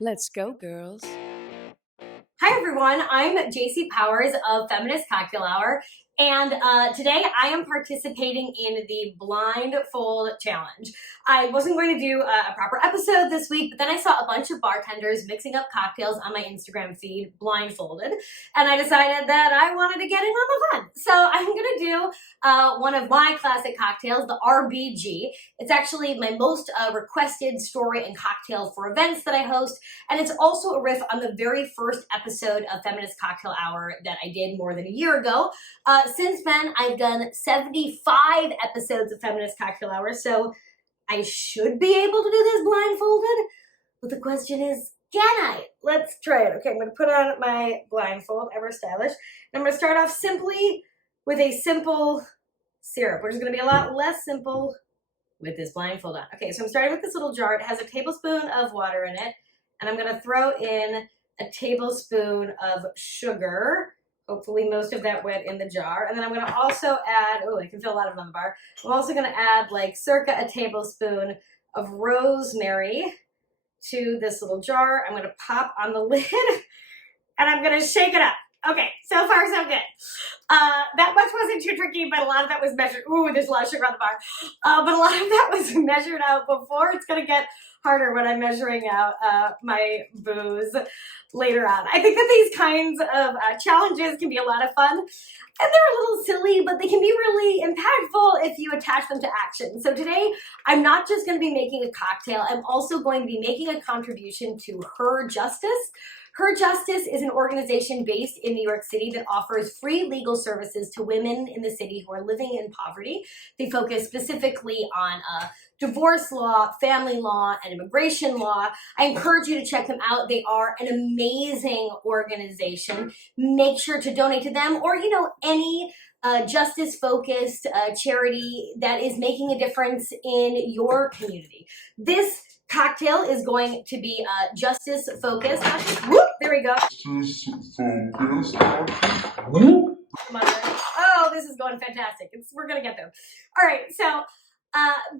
Let's go, girls. Hi everyone, I'm JC Powers of Feminist Cocktail Hour, and today I am participating in the Blindfold Challenge. I wasn't going to do a proper episode this week, but then I saw a bunch of bartenders mixing up cocktails on my Instagram feed, blindfolded, and I decided that I wanted to get in on the fun. So I'm going to do one of my classic cocktails, the RBG. It's actually my most requested story and cocktail for events that I host, and it's also a riff on the very first episode of Feminist Cocktail Hour that I did more than a year ago. Since then, I've done 75 episodes of Feminist Cocktail Hour, so I should be able to do this blindfolded. But the question is, can I? Let's try it. Okay, I'm going to put on my blindfold, ever stylish. And I'm going to start off simply with a simple syrup, which is going to be a lot less simple with this blindfold on. Okay, so I'm starting with this little jar. It has a tablespoon of water in it, and I'm going to throw in a tablespoon of sugar. Hopefully most of that went in the jar. And then I'm going to also add, oh, I can feel a lot of it on the bar. I'm also going to add like circa a tablespoon of rosemary to this little jar. I'm going to pop on the lid and I'm going to shake it up. Okay, so far so good. That much wasn't too tricky, but a lot of that was measured. Ooh, there's a lot of sugar on the bar. But a lot of that was measured out before. It's going to get harder when I'm measuring out my booze later on. I think that these kinds of challenges can be a lot of fun. And they're a little silly, but they can be really impactful if you attach them to action. So today, I'm not just going to be making a cocktail. I'm also going to be making a contribution to Her Justice. Her Justice is an organization based in New York City that offers free legal services to women in the city who are living in poverty. They focus specifically on divorce law, family law, and immigration law. I encourage you to check them out. They are an amazing organization. Make sure to donate to them or, any justice-focused charity that is making a difference in your community. This cocktail is going to be justice focused. Whoop, there we go. Justice focused. Oh, this is going fantastic. We're gonna get there. All right, so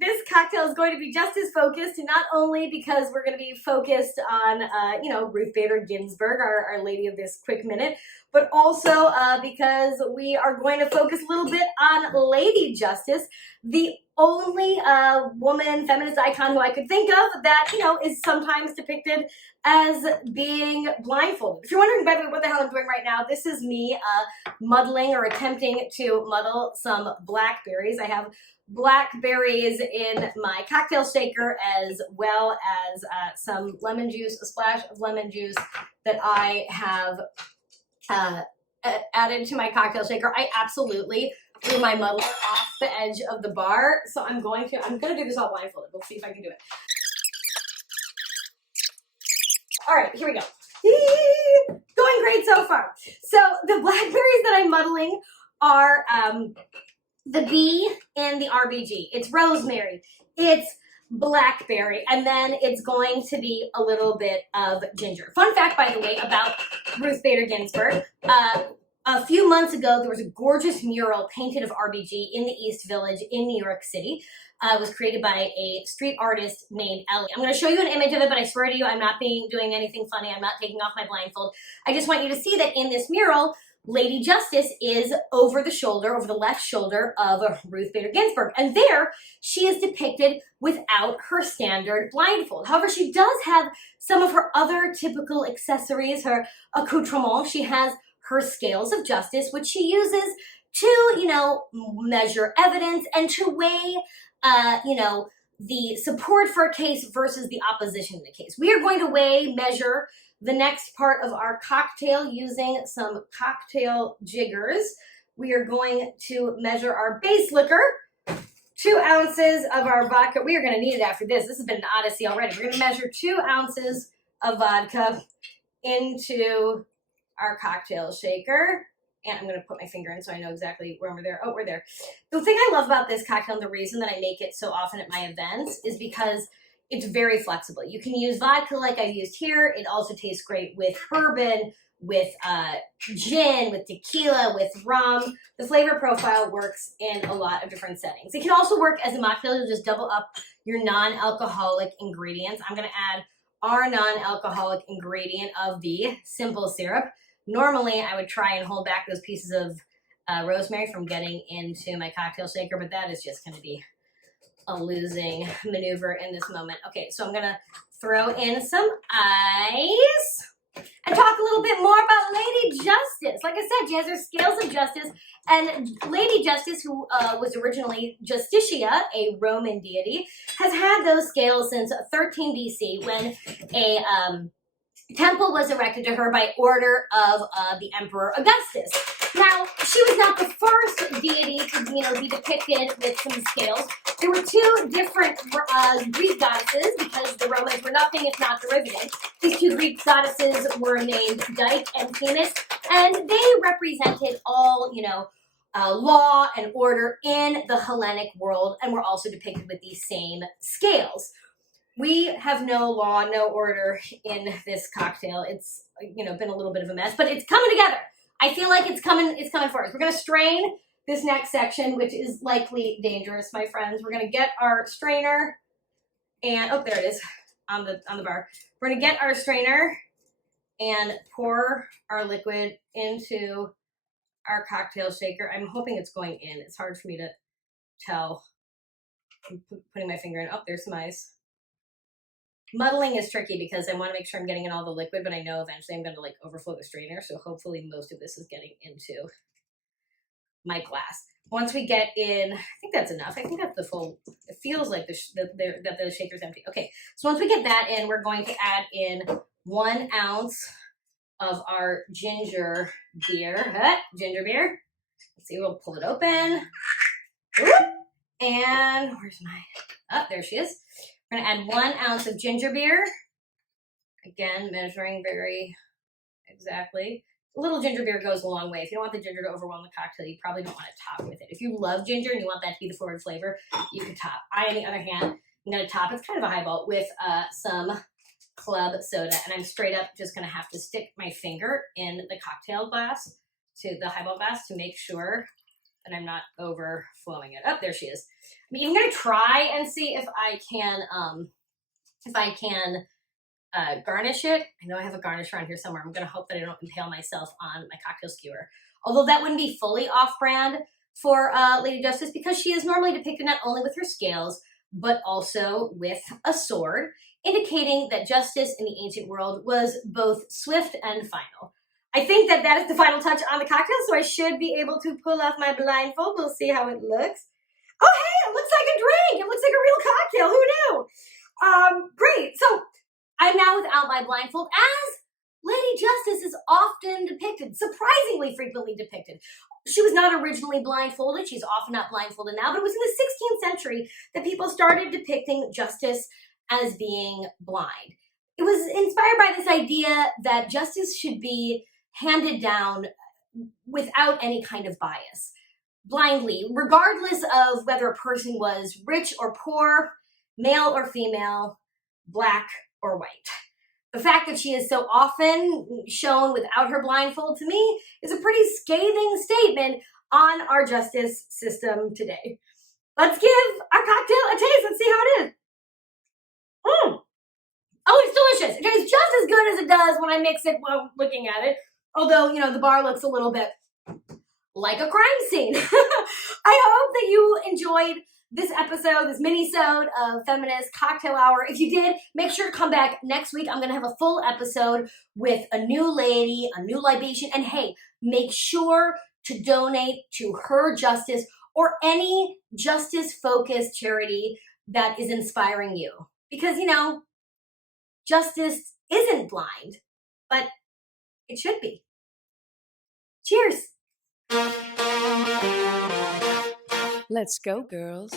this cocktail is going to be justice focused, and not only because we're going to be focused on, Ruth Bader Ginsburg, our lady of this quick minute, but also because we are going to focus a little bit on Lady Justice, the only woman feminist icon who I could think of that, is sometimes depicted as being blindfolded. If you're wondering, by the way, what the hell I'm doing right now, this is me muddling or attempting to muddle some blackberries. I have blackberries in my cocktail shaker, as well as some lemon juice, a splash of lemon juice that I have added to my cocktail shaker. I absolutely threw my muddler off the edge of the bar, so I'm gonna do this all blindfolded. We'll see if I can do it. All right, here we go. Going great so far. So the blackberries that I'm muddling are the B in the RBG. It's rosemary, it's blackberry, and then it's going to be a little bit of ginger. Fun fact, by the way, about Ruth Bader Ginsburg. A few months ago, there was a gorgeous mural painted of RBG in the East Village in New York City. It was created by a street artist named Ellie. I'm going to show you an image of it, but I swear to you, I'm not doing anything funny. I'm not taking off my blindfold. I just want you to see that in this mural, Lady Justice is over the left shoulder of Ruth Bader Ginsburg. And there, she is depicted without her standard blindfold. However, she does have some of her other typical accessories, her accoutrements. She has her scales of justice, which she uses to, measure evidence and to weigh, the support for a case versus the opposition in the case. We are going to measure the next part of our cocktail using some cocktail jiggers. We are going to measure our base liquor, 2 ounces of our vodka. We are going to need it after this. This has been an odyssey already. We're going to measure 2 ounces of vodka into our cocktail shaker. And I'm going to put my finger in so I know exactly where we're there. Oh, we're there. The thing I love about this cocktail and the reason that I make it so often at my events is because it's very flexible. You can use vodka like I've used here. It also tastes great with bourbon, with gin, with tequila, with rum. The flavor profile works in a lot of different settings. It can also work as a mocktail. You'll just double up your non-alcoholic ingredients. I'm going to add our non-alcoholic ingredient of the simple syrup. Normally, I would try and hold back those pieces of rosemary from getting into my cocktail shaker, but that is just going to be a losing maneuver in this moment. Okay, so I'm going to throw in some ice and talk a little bit more about Lady Justice. Like I said, she has her scales of justice, and Lady Justice, who was originally Justitia, a Roman deity, has had those scales since 13 BC when a temple was erected to her by order of the Emperor Augustus. Now, she was not the first deity to be depicted with some scales. There were two different Greek goddesses, because the Romans were nothing if not derivative. These two Greek goddesses were named Dike and Feminist, and they represented all, law and order in the Hellenic world, and were also depicted with these same scales. We have no law, no order in this cocktail. It's, been a little bit of a mess, but it's coming together. I feel like it's coming for us. We're going to strain this next section, which is likely dangerous, my friends. We're going to get our strainer and, oh, there it is on the bar. We're going to get our strainer and pour our liquid into our cocktail shaker. I'm hoping it's going in. It's hard for me to tell. I'm putting my finger in. Oh, there's some ice. Muddling is tricky because I want to make sure I'm getting in all the liquid, but I know eventually I'm going to overflow the strainer. So hopefully most of this is getting into my glass. Once we get in, I think that's enough. I think that's the full, it feels like that the shaker's empty. Okay, so once we get that in, we're going to add in 1 ounce of our ginger beer. Let's see, we'll pull it open. And where's oh, there she is. We're going to add 1 ounce of ginger beer. Again, measuring very exactly. A little ginger beer goes a long way. If you don't want the ginger to overwhelm the cocktail, you probably don't want to top with it. If you love ginger and you want that to be the forward flavor, you can top. On the other hand, I'm going to top, it's kind of a highball, with some club soda. And I'm straight up just going to have to stick my finger in the cocktail glass, to the highball glass, to make sure that I'm not overflowing it. Oh, there she is. I'm going to try and see if I can garnish it. I know I have a garnish around here somewhere. I'm going to hope that I don't impale myself on my cocktail skewer. Although that wouldn't be fully off-brand for Lady Justice, because she is normally depicted not only with her scales, but also with a sword, indicating that justice in the ancient world was both swift and final. I think that is the final touch on the cocktail, so I should be able to pull off my blindfold. We'll see how it looks. Oh, hey, it looks like a drink. It looks like a real cocktail. Who knew? Great. So I'm now without my blindfold, as Lady Justice is often depicted, surprisingly frequently depicted. She was not originally blindfolded. She's often not blindfolded now, but it was in the 16th century that people started depicting justice as being blind. It was inspired by this idea that justice should be handed down without any kind of bias, blindly, regardless of whether a person was rich or poor, male or female, black or white. The fact that she is so often shown without her blindfold, to me, is a pretty scathing statement on our justice system today. Let's give our cocktail a taste. Let's see how it is. Oh, it's delicious. It tastes just as good as it does when I mix it while looking at it. Although, the bar looks a little bit like a crime scene. I hope that you enjoyed this episode, this mini-sode of Feminist Cocktail Hour. If you did, make sure to come back next week. I'm going to have a full episode with a new lady, a new libation. And hey, make sure to donate to Her Justice or any justice-focused charity that is inspiring you. Because, justice isn't blind, but it should be. Cheers. Let's go, girls.